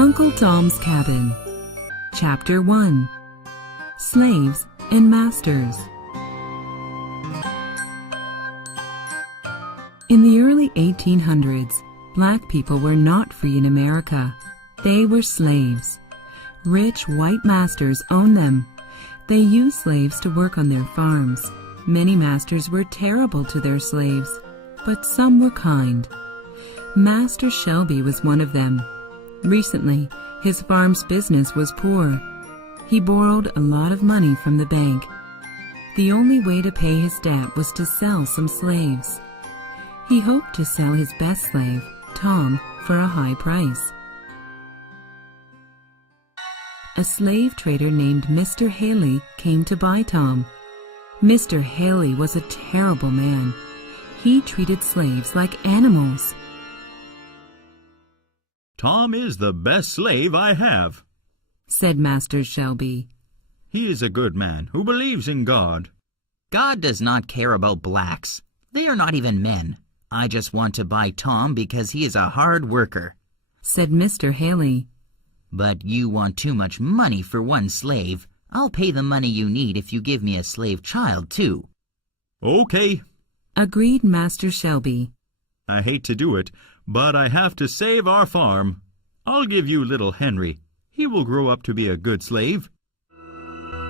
Uncle Tom's Cabin. Chapter 1. Slaves and Masters. In the early 1800s, black people were not free in America. They were slaves. Rich white masters owned them. They used slaves to work on their farms. Many masters were terrible to their slaves, but some were kind. Master Shelby was one of them. Recently, his farm's business was poor. He borrowed a lot of money from the bank. The only way to pay his debt was to sell some slaves. He hoped to sell his best slave, Tom, for a high price. A slave trader named Mr. Haley came to buy Tom. Mr. Haley was a terrible man. He treated slaves like animals. "Tom is the best slave I have," said Master Shelby. "He is a good man who believes in God." "God does not care about blacks. They are not even men. I just want to buy Tom because he is a hard worker," said Mr. Haley. "But you want too much money for one slave. I'll pay the money you need if you give me a slave child, too." "Okay," agreed Master Shelby. "I hate to do it, but I have to save our farm. I'll give you little Henry. He will grow up to be a good slave."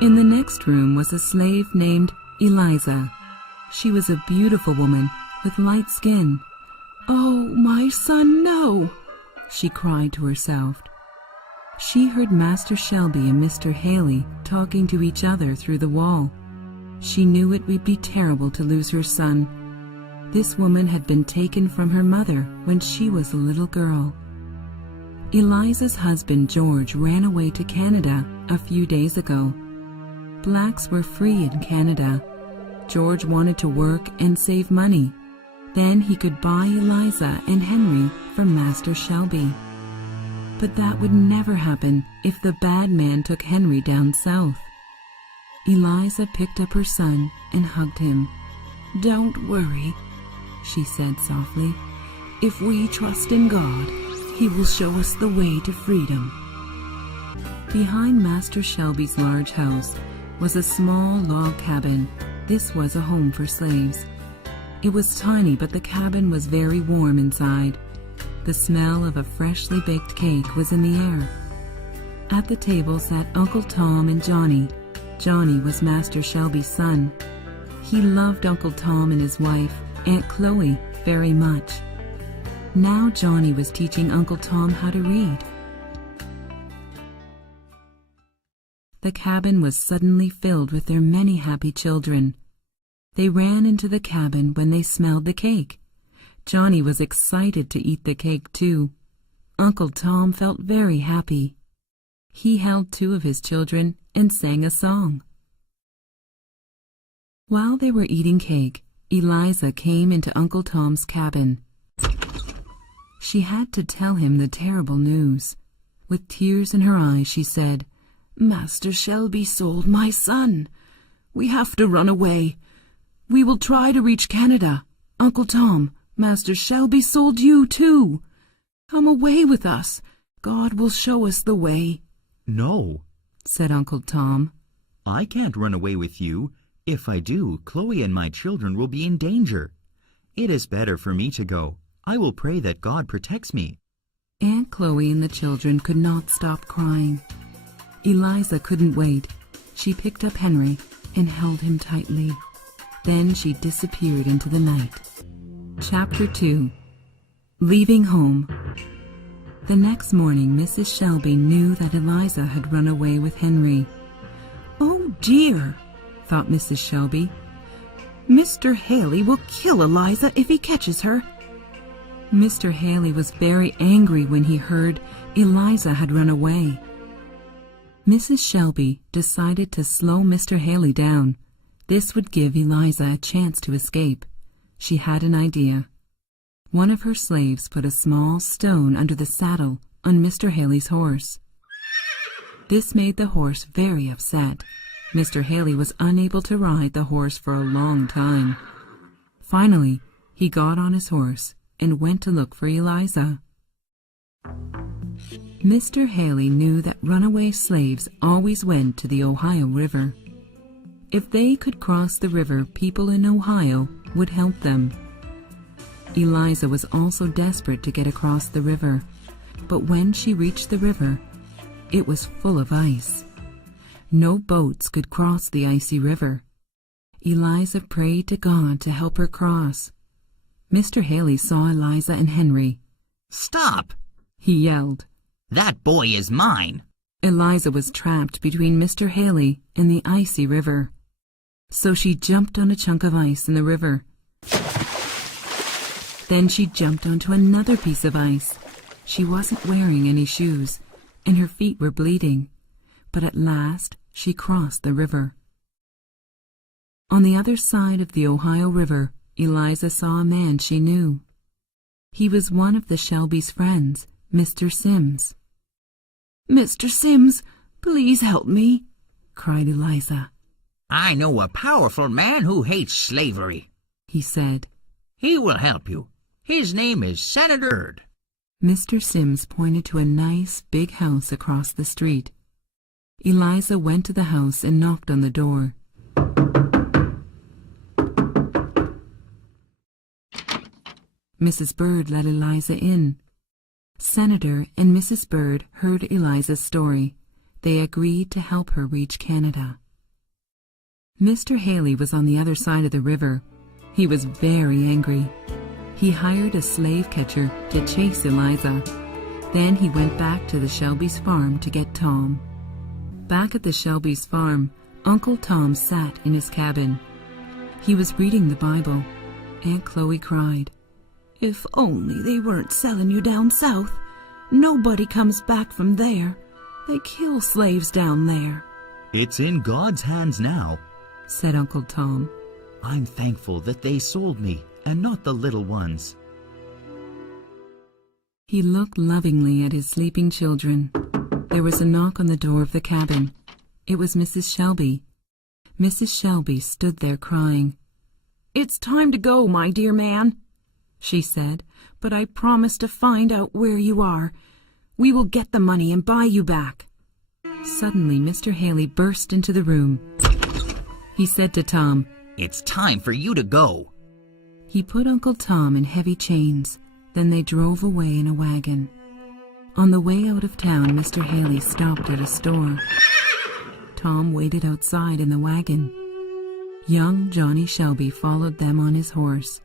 In the next room was a slave named Eliza. She was a beautiful woman with light skin. "Oh, my son, no!" she cried to herself. She heard Master Shelby and Mr. Haley talking to each other through the wall. She knew it would be terrible to lose her son. This woman had been taken from her mother when she was a little girl. Eliza's husband George ran away to Canada a few days ago. Blacks were free in Canada. George wanted to work and save money. Then he could buy Eliza and Henry from Master Shelby. But that would never happen if the bad man took Henry down south. Eliza picked up her son and hugged him. "Don't worry," she said softly. "If we trust in God, He will show us the way to freedom." Behind Master Shelby's large house was a small log cabin. This was a home for slaves. It was tiny, but the cabin was very warm inside. The smell of a freshly baked cake was in the air. At the table sat Uncle Tom and Johnny. Johnny was Master Shelby's son. He loved Uncle Tom and his wife, Aunt Chloe, very much. Now Johnny was teaching Uncle Tom how to read. The cabin was suddenly filled with their many happy children. They ran into the cabin when they smelled the cake. Johnny was excited to eat the cake too. Uncle Tom felt very happy. He held two of his children and sang a song. While they were eating cake, Eliza came into Uncle Tom's cabin. She had to tell him the terrible news. With tears in her eyes, she said, "Master Shelby sold my son. We have to run away. We will try to reach Canada. Uncle Tom, Master Shelby sold you too. Come away with us. God will show us the way." "No," said Uncle Tom. "I can't run away with you. If I do, Chloe and my children will be in danger. It is better for me to go. I will pray that God protects me." Aunt Chloe and the children could not stop crying. Eliza couldn't wait. She picked up Henry and held him tightly. Then she disappeared into the night. Chapter 2. Leaving Home. The next morning, Mrs. Shelby knew that Eliza had run away with Henry. "Oh dear," thought Mrs. Shelby. "Mr. Haley will kill Eliza if he catches her." Mr. Haley was very angry when he heard Eliza had run away. Mrs. Shelby decided to slow Mr. Haley down. This would give Eliza a chance to escape. She had an idea. One of her slaves put a small stone under the saddle on Mr. Haley's horse. This made the horse very upset. Mr. Haley was unable to ride the horse for a long time. Finally, he got on his horse and went to look for Eliza. Mr. Haley knew that runaway slaves always went to the Ohio River. If they could cross the river, people in Ohio would help them. Eliza was also desperate to get across the river, but when she reached the river, it was full of ice. No boats could cross the icy river. Eliza prayed to God to help her cross. Mr. Haley saw Eliza and Henry. "Stop!" he yelled. "That boy is mine." Eliza was trapped between Mr. Haley and the icy river. So she jumped on a chunk of ice in the river. Then she jumped onto another piece of ice. She wasn't wearing any shoes, and her feet were bleeding. But at last she crossed the river. On the other side of the Ohio River, Eliza saw a man she knew. He was one of the Shelbys' friends, Mr. Sims. "Mr. Sims, please help me," cried Eliza. "I know a powerful man who hates slavery," he said. "He will help you. His name is Senator Byrd." Mr. Sims pointed to a nice, big house across the street. Eliza went to the house and knocked on the door. Mrs. Byrd let Eliza in. Senator and Mrs. Byrd heard Eliza's story. They agreed to help her reach Canada. Mr. Haley was on the other side of the river. He was very angry. He hired a slave catcher to chase Eliza. Then he went back to the Shelbys' farm to get Tom. Back at the Shelbys' farm, Uncle Tom sat in his cabin. He was reading the Bible. Aunt Chloe cried, "If only they weren't selling you down south. Nobody comes back from there. They kill slaves down there," It's in God's hands now. said Uncle Tom. I'm thankful that they sold me and not the little ones. He looked lovingly at his sleeping children. There was a knock on the door of the cabin. It was Mrs. Shelby. Mrs. Shelby stood there crying. "It's time to go, my dear man," she said, "but I promise to find out where you are. We will get the money and buy you back." Suddenly, Mr. Haley burst into the room. He said to Tom, "It's time for you to go." He put Uncle Tom in heavy chains. Then they drove away in a wagon. On the way out of town, Mr. Haley stopped at a store. Tom waited outside in the wagon. Young Johnny Shelby followed them on his horse.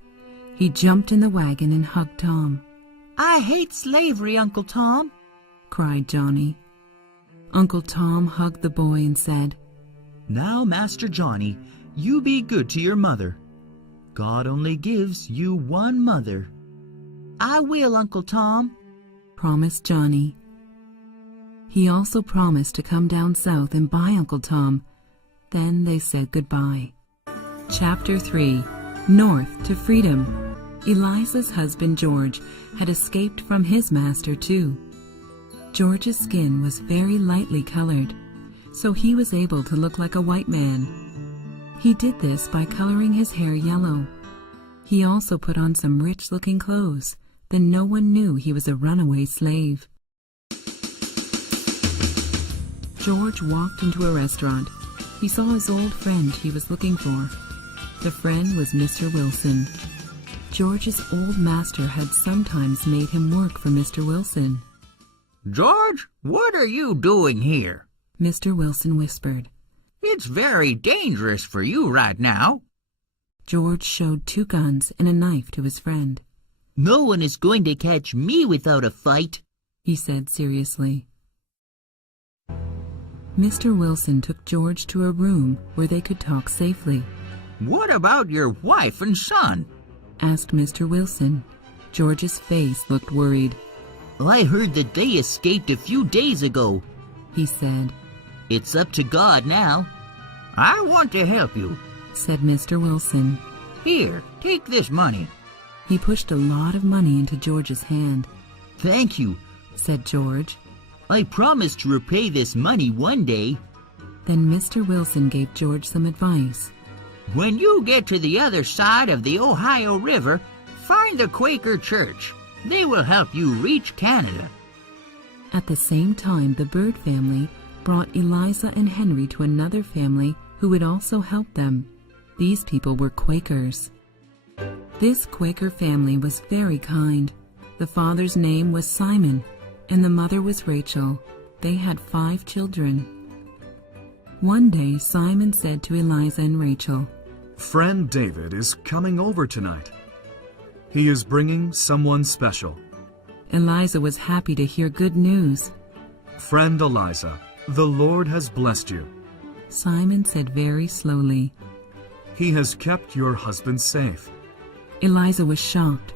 He jumped in the wagon and hugged Tom. "I hate slavery, Uncle Tom," cried Johnny. Uncle Tom hugged the boy and said, Now, Master Johnny, you be good to your mother. God only gives you one mother. "I will, Uncle Tom," promised Johnny. He also promised to come down south and buy Uncle Tom. Then they said goodbye. Chapter 3. North to Freedom. Eliza's husband George had escaped from his master too. George's skin was very lightly colored, so he was able to look like a white man. He did this by coloring his hair yellow. He also put on some rich-looking clothes. Then no one knew he was a runaway slave. George walked into a restaurant. He saw his old friend he was looking for. The friend was Mr. Wilson. George's old master had sometimes made him work for Mr. Wilson. "George, what are you doing here?" Mr. Wilson whispered. "It's very dangerous for you right now." George showed 2 guns and a knife to his friend. "No one is going to catch me without a fight," he said seriously. Mr. Wilson took George to a room where they could talk safely. "What about your wife and son?" asked Mr. Wilson. George's face looked worried. "I heard that they escaped a few days ago," he said. "It's up to God now." "I want to help you," said Mr. Wilson. "Here, take this money." He pushed a lot of money into George's hand. "Thank you," said George. "I promise to repay this money one day." Then Mr. Wilson gave George some advice. "When you get to the other side of the Ohio River, find the Quaker Church. They will help you reach Canada." At the same time, the Bird family brought Eliza and Henry to another family who would also help them. These people were Quakers. This Quaker family was very kind. The father's name was Simon, and the mother was Rachel. They had 5 children. One day, Simon said to Eliza and Rachel, "Friend David is coming over tonight. He is bringing someone special." Eliza was happy to hear good news. "Friend Eliza, the Lord has blessed you. Simon said very slowly. He has kept your husband safe." Eliza was shocked.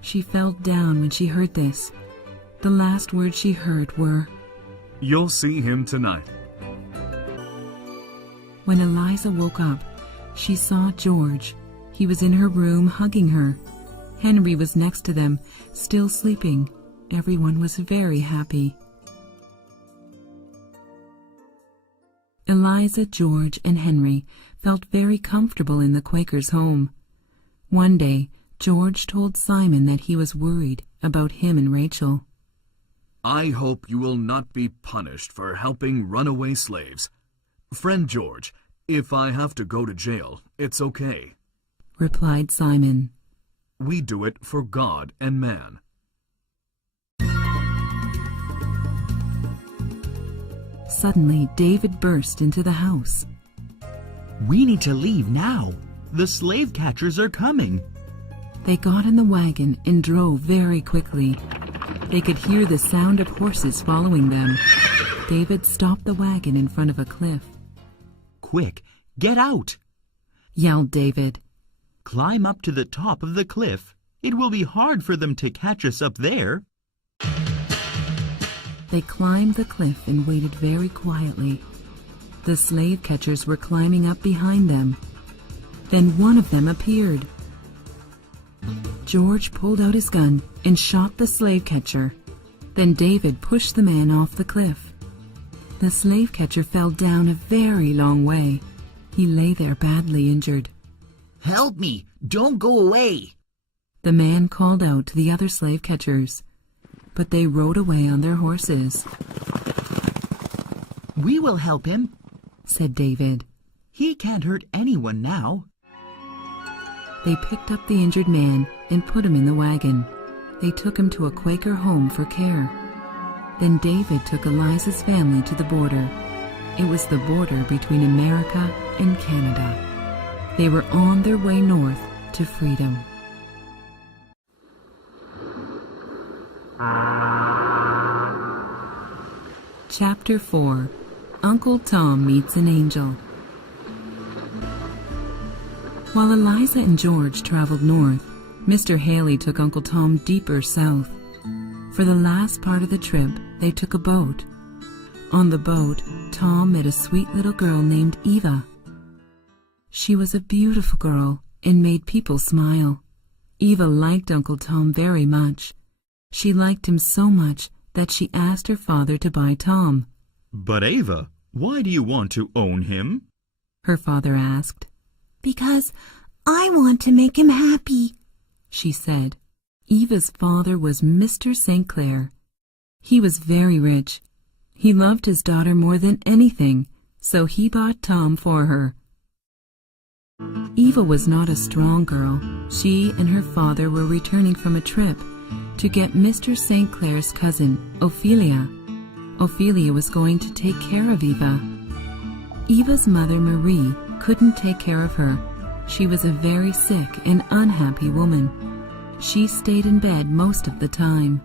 She fell down when she heard this. The last words she heard were, "You'll see him tonight." When Eliza woke up, she saw George. He was in her room hugging her. Henry was next to them, still sleeping. Everyone was very happy. Eliza, George, and Henry felt very comfortable in the Quaker's home. One day, George told Simon that he was worried about him and Rachel. "I hope you will not be punished for helping runaway slaves. Friend George, if I have to go to jail, it's okay. Replied Simon. We do it for God and man." Suddenly, David burst into the house. "We need to leave now. The slave catchers are coming." They got in the wagon and drove very quickly. They could hear the sound of horses following them. David stopped the wagon in front of a cliff. "Quick, get out!" yelled David. "Climb up to the top of the cliff. It will be hard for them to catch us up there." They climbed the cliff and waited very quietly. The slave catchers were climbing up behind them. Then one of them appeared. George pulled out his gun and shot the slave catcher. Then David pushed the man off the cliff. The slave catcher fell down a very long way. He lay there badly injured. "Help me! Don't go away!" The man called out to the other slave catchers, but they rode away on their horses. "We will help him," said David. "He can't hurt anyone now." They picked up the injured man and put him in the wagon. They took him to a Quaker home for care. Then David took Eliza's family to the border. It was the border between America and Canada. They were on their way north to freedom. Chapter 4. Uncle Tom Meets an Angel. While Eliza and George traveled north, Mr. Haley took Uncle Tom deeper south. For the last part of the trip, they took a boat. On the boat, Tom met a sweet little girl named Eva. She was a beautiful girl and made people smile. Eva liked Uncle Tom very much. She liked him so much that she asked her father to buy Tom. "But Ava, why do you want to own him?" Her father asked. "Because I want to make him happy," she said. Eva's father was Mr. St. Clair. He was very rich. He loved his daughter more than anything, so he bought Tom for her. Eva was not a strong girl. She and her father were returning from a trip to get Mr. St. Clair's cousin, Ophelia. Ophelia was going to take care of Eva. Eva's mother, Marie, couldn't take care of her. She was a very sick and unhappy woman. She stayed in bed most of the time.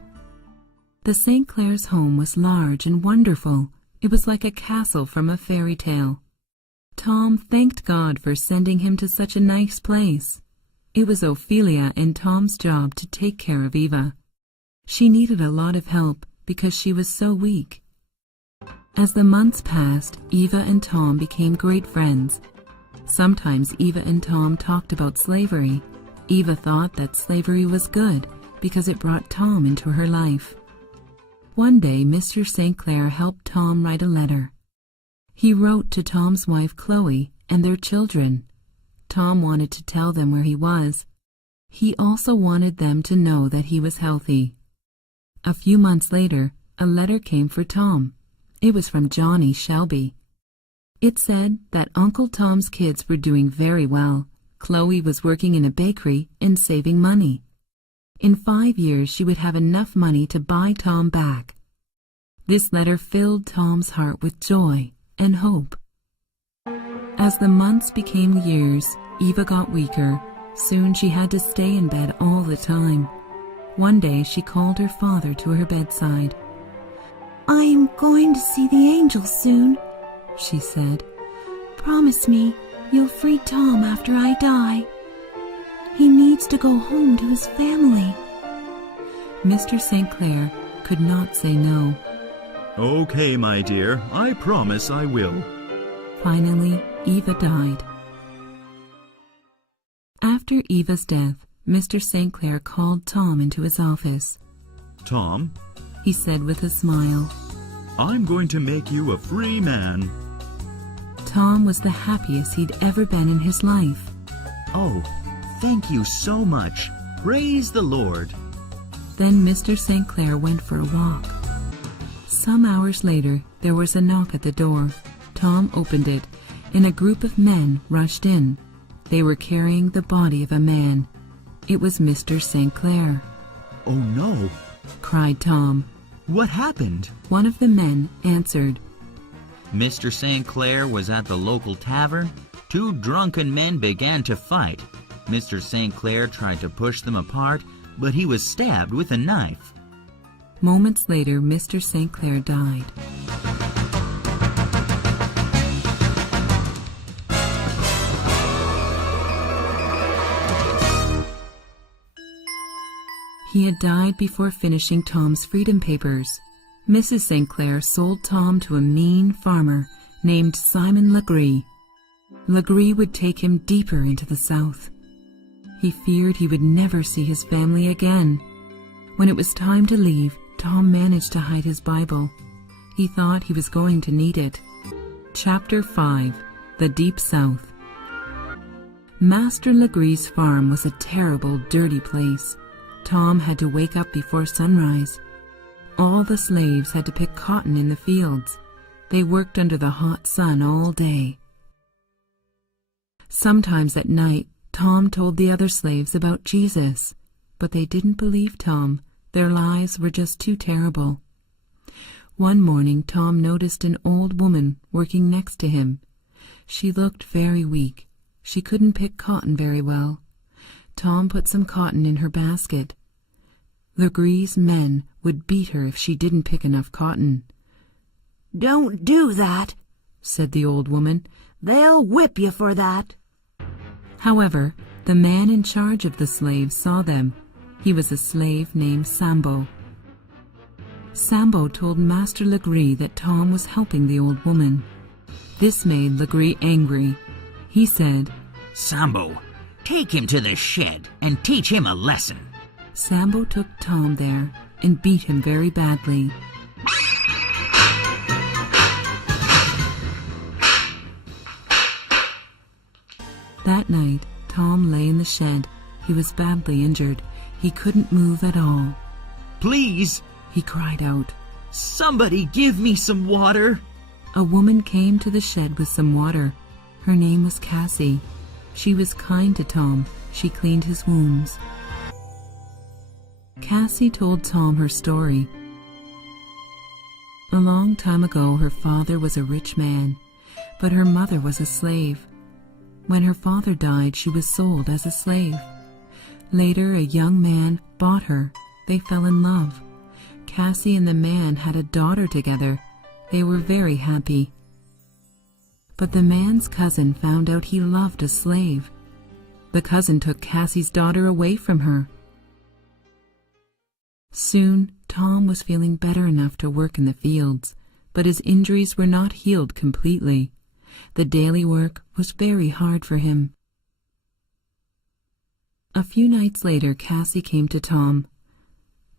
The St. Clair's home was large and wonderful. It was like a castle from a fairy tale. Tom thanked God for sending him to such a nice place. It was Ophelia and Tom's job to take care of Eva. She needed a lot of help because she was so weak. As the months passed, Eva and Tom became great friends. Sometimes Eva and Tom talked about slavery. Eva thought that slavery was good because it brought Tom into her life. One day, Mr. St. Clair helped Tom write a letter. He wrote to Tom's wife Chloe and their children. Tom wanted to tell them where he was. He also wanted them to know that he was healthy. A few months later, a letter came for Tom. It was from Johnny Shelby. It said that Uncle Tom's kids were doing very well. Chloe was working in a bakery and saving money. In 5 years she would have enough money to buy Tom back. This letter filled Tom's heart with joy and hope. As the months became years, Eva got weaker. Soon she had to stay in bed all the time. One day she called her father to her bedside. "I am going to see the angels soon," she said. "Promise me you'll free Tom after I die. He needs to go home to his family." Mr. St. Clair could not say no. Okay, my dear, I promise I will. Finally, Eva died. After Eva's death, Mr. St. Clair called Tom into his office. Tom, He said with a smile. I'm going to make you a free man. Tom was the happiest he'd ever been in his life. Oh, thank you so much. Praise the Lord. Then Mr. St. Clair went for a walk. Some hours later, there was a knock at the door. Tom opened it, and a group of men rushed in. They were carrying the body of a man. It was Mr. St. Clair. Oh no, Cried Tom. what happened? One of the men answered. Mr. St. Clair was at the local tavern. 2 drunken men began to fight. Mr. St. Clair tried to push them apart, but he was stabbed with a knife. Moments later, Mr. St. Clair died. He had died before finishing Tom's freedom papers. Mrs. St. Clair sold Tom to a mean farmer named Simon Legree. Legree would take him deeper into the South. He feared he would never see his family again. When it was time to leave, Tom managed to hide his Bible. He thought he was going to need it. Chapter 5. The Deep South. Master Legree's farm was a terrible, dirty place. Tom had to wake up before sunrise. All the slaves had to pick cotton in the fields. They worked under the hot sun all day. Sometimes at night, Tom told the other slaves about Jesus, but they didn't believe Tom. Their lives were just too terrible. One morning, Tom noticed an old woman working next to him. She looked very weak. She couldn't pick cotton very well. Tom put some cotton in her basket. Legree's men would beat her if she didn't pick enough cotton. "Don't do that," said the old woman. "They'll whip you for that." However, the man in charge of the slaves saw them. He was a slave named Sambo. Sambo told Master Legree that Tom was helping the old woman. This made Legree angry. He said, Sambo, take him to the shed and teach him a lesson. Sambo took Tom there and beat him very badly. That night, Tom lay in the shed. He was badly injured. He couldn't move at all. Please, He cried out. somebody give me some water. A woman came to the shed with some water. Her name was Cassie. She was kind to Tom. She cleaned his wounds. Cassie told Tom her story. A long time ago, her father was a rich man, but her mother was a slave. When her father died, she was sold as a slave. Later, a young man bought her. They fell in love. Cassie and the man had a daughter together. They were very happy. But the man's cousin found out he loved a slave. The cousin took Cassie's daughter away from her. Soon, Tom was feeling better enough to work in the fields, but his injuries were not healed completely. The daily work was very hard for him. A few nights later, Cassie came to Tom.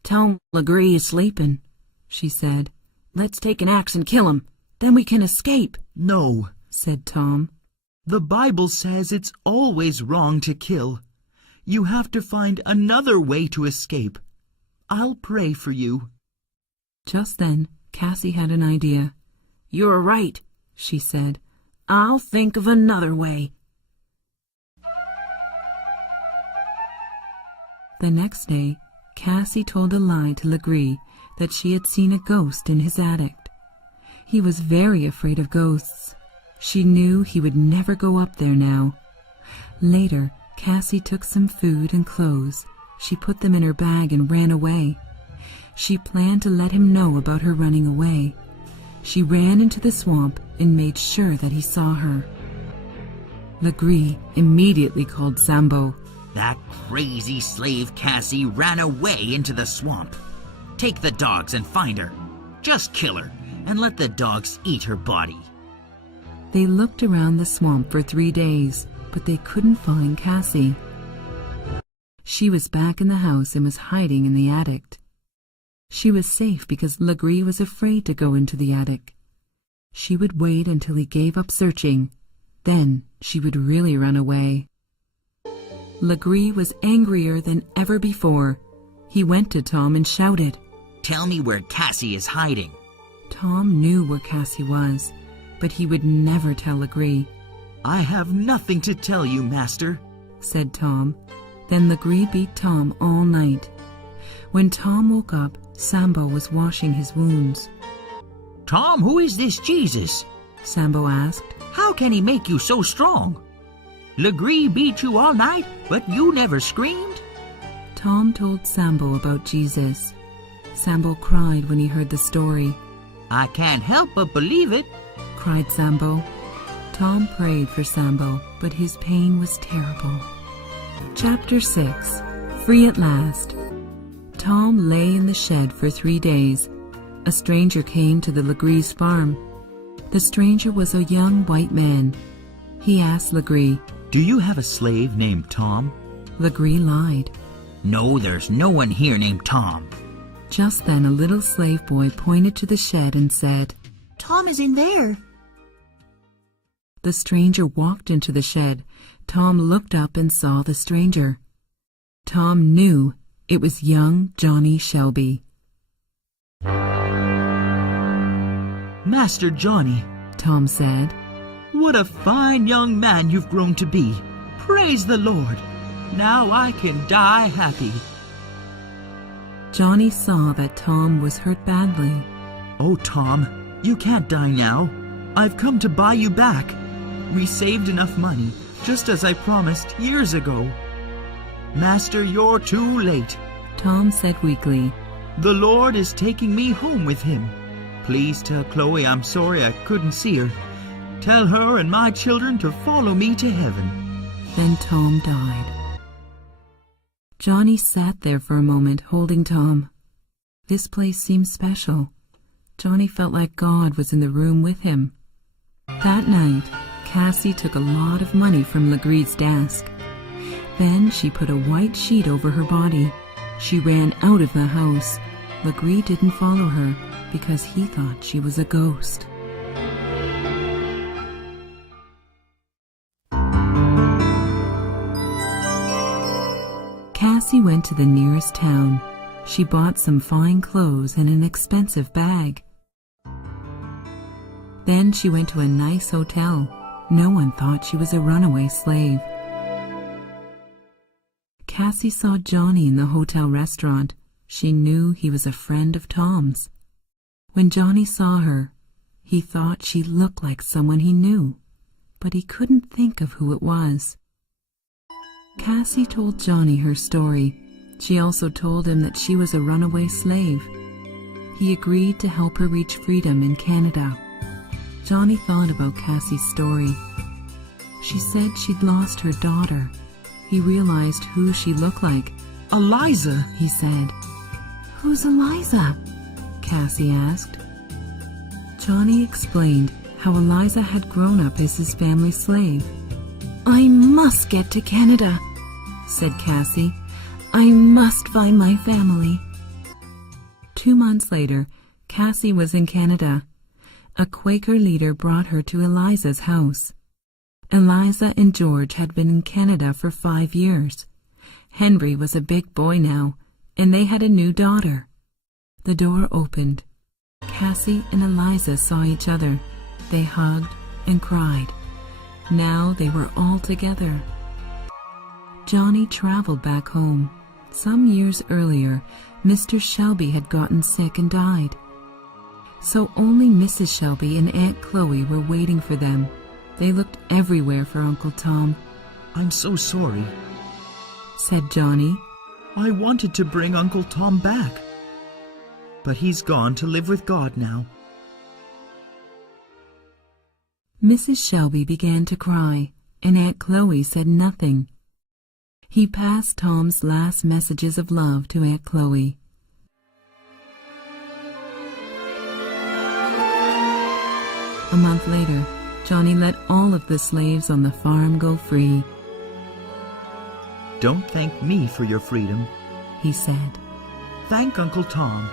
"Tom Legree is sleeping," she said. "Let's take an axe and kill him. Then we can escape," No, said Tom. the Bible says it's always wrong to kill. You have to find another way to escape. I'll pray for you. Just then, Cassie had an idea. "You're right," she said. "I'll think of another way." The next day, Cassie told a lie to Legree that she had seen a ghost in his attic. He was very afraid of ghosts. She knew he would never go up there now. Later, Cassie took some food and clothes. She put them in her bag and ran away. She planned to let him know about her running away. She ran into the swamp and made sure that he saw her. Legree immediately called Sambo. That crazy slave Cassie ran away into the swamp. Take the dogs and find her. Just kill her and let the dogs eat her body. They looked around the swamp for 3 days, but they couldn't find Cassie. She was back in the house and was hiding in the attic. She was safe because Legree was afraid to go into the attic. She would wait until he gave up searching. Then she would really run away. Legree was angrier than ever before. He went to Tom and shouted, "Tell me where Cassie is hiding." Tom knew where Cassie was, but he would never tell Legree. "I have nothing to tell you, master," said Tom. Then Legree beat Tom all night. When Tom woke up, Sambo was washing his wounds. "Tom, who is this Jesus?" Sambo asked. "How can he make you so strong? Legree beat you all night, but you never screamed." Tom told Sambo about Jesus. Sambo cried when he heard the story. "I can't help but believe it," cried Sambo. Tom prayed for Sambo, but his pain was terrible. Chapter 6. Free at last. Tom lay in the shed for 3 days. A stranger came to the Legree's farm. The stranger was a young white man. He asked Legree, "Do you have a slave named Tom?" Legree lied. "No, there's no one here named Tom." Just then a little slave boy pointed to the shed and said, "Tom is in there." The stranger walked into the shed. Tom looked up and saw the stranger. Tom knew it was young Johnny Shelby. "Master Johnny," Tom said, "what a fine young man you've grown to be. Praise the Lord. Now I can die happy." Johnny saw that Tom was hurt badly. "Oh, Tom, you can't die now. I've come to buy you back. We saved enough money, just as I promised years ago." "Master, you're too late," Tom said weakly. "The Lord is taking me home with him. Please tell Chloe I'm sorry I couldn't see her. Tell her and my children to follow me to heaven." Then Tom died. Johnny sat there for a moment, holding Tom. This place seemed special. Johnny felt like God was in the room with him. That night, Cassie took a lot of money from Legree's desk. Then she put a white sheet over her body. She ran out of the house. Legree didn't follow her because he thought she was a ghost. Cassie went to the nearest town. She bought some fine clothes and an expensive bag. Then she went to a nice hotel. No one thought she was a runaway slave. Cassie saw Johnny in the hotel restaurant. She knew he was a friend of Tom's. When Johnny saw her, he thought she looked like someone he knew, but he couldn't think of who it was. Cassie told Johnny her story. She also told him that she was a runaway slave. He agreed to help her reach freedom in Canada. Johnny thought about Cassie's story. She said she'd lost her daughter. He realized who she looked like. "Eliza," he said. "Who's Eliza?" Cassie asked. Johnny explained how Eliza had grown up as his family's slave. "I must get to Canada," said Cassie. "I must find my family." 2 months later, Cassie was in Canada. A Quaker leader brought her to Eliza's house. Eliza and George had been in Canada for 5 years. Henry was a big boy now, and they had a new daughter. The door opened. Cassie and Eliza saw each other. They hugged and cried. Now they were all together. Johnny traveled back home. Some years earlier, Mr. Shelby had gotten sick and died. So only Mrs. Shelby and Aunt Chloe were waiting for them. They looked everywhere for Uncle Tom. I'm so sorry, said Johnny. I wanted to bring Uncle Tom back. But he's gone to live with God now. Mrs. Shelby began to cry, and Aunt Chloe said nothing. He passed Tom's last messages of love to Aunt Chloe. A month later, Johnny let all of the slaves on the farm go free. Don't thank me for your freedom, he said. Thank Uncle Tom.